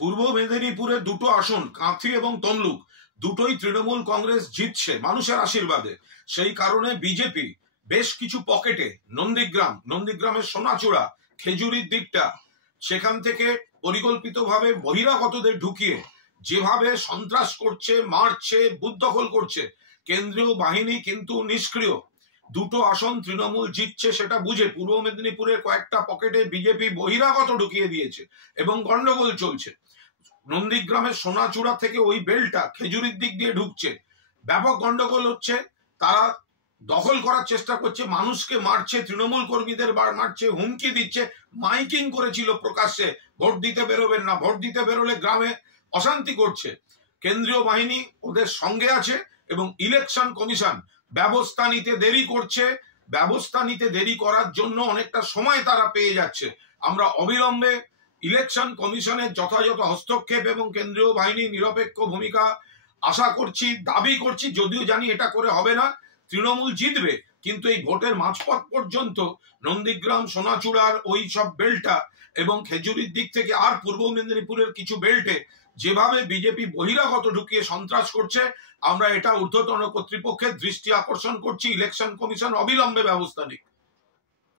পূর্ব মেদিনীপুরে দুটো আসন কাঁথি এবং তমলুক দুটোই তৃণমূল কংগ্রেস জিতছে মানুষের আশীর্বাদে। সেই কারণে বিজেপি বেশ কিছু পকেটে নন্দীগ্রামের সোনাচূড়া, খেজুরির দিকটা, সেখান থেকে পরিকল্পিতভাবে বহিরাগতদের ঢুকিয়ে যেভাবে সন্ত্রাস করছে, মারছে, বুথ দখল করছে, কেন্দ্রীয় বাহিনী কিন্তু নিষ্ক্রিয়। দুটো আসন তৃণমূল জিতছে সেটা বুঝে পূর্ব মেদিনীপুরের কয়েকটা পকেটে বিজেপি বহিরাগত ঢুকিয়ে দিয়েছে এবং গন্ডগোল চলছে। নন্দীগ্রামের সোনাচূড়া থেকে ওই বেলটা খেজুরির দিক দিয়ে ঢুকছে, ব্যাপক গন্ডগোল হচ্ছে। তারা দখল করার চেষ্টা করছে, মানুষকে মারছে, তৃণমূল কর্মীদের মারছে, হুমকি দিচ্ছে, মাইকিং করেছিল প্রকাশ্যে, ভোট দিতে বেরোবেন না, ভোট দিতে বেরোলে গ্রামে অশান্তি করছে। কেন্দ্রীয় বাহিনী ওদের সঙ্গে আছে এবং ইলেকশন কমিশন ব্যবস্থা নিতে দেরি করছে। ব্যবস্থা নিতে দেরি করার জন্য অনেকটা সময় তারা পেয়ে যাচ্ছে। আমরা অবিলম্বে ইলেকশন কমিশনের যথাযথ হস্তক্ষেপ এবং কেন্দ্রীয় বাহিনীর নিরপেক্ষ ভূমিকা আশা করছি, দাবি করছি, যদিও জানি এটা করে হবে না। তৃণমূল জিতবে, কিন্তু এই ভোটের মাঝপথ পর্যন্ত নন্দীগ্রাম, সোনাচূড়ার ওই সব বেলটা এবং খেজুরির দিক থেকে আর পূর্ব মেদিনীপুরের কিছু বেল্টে যেভাবে বিজেপি বহিরাগত ঢুকিয়ে সন্ত্রাস করছে, আমরা এটা ঊর্ধ্বতন কর্তৃপক্ষের দৃষ্টি আকর্ষণ করছি। ইলেকশন কমিশন অবিলম্বে ব্যবস্থা নিক।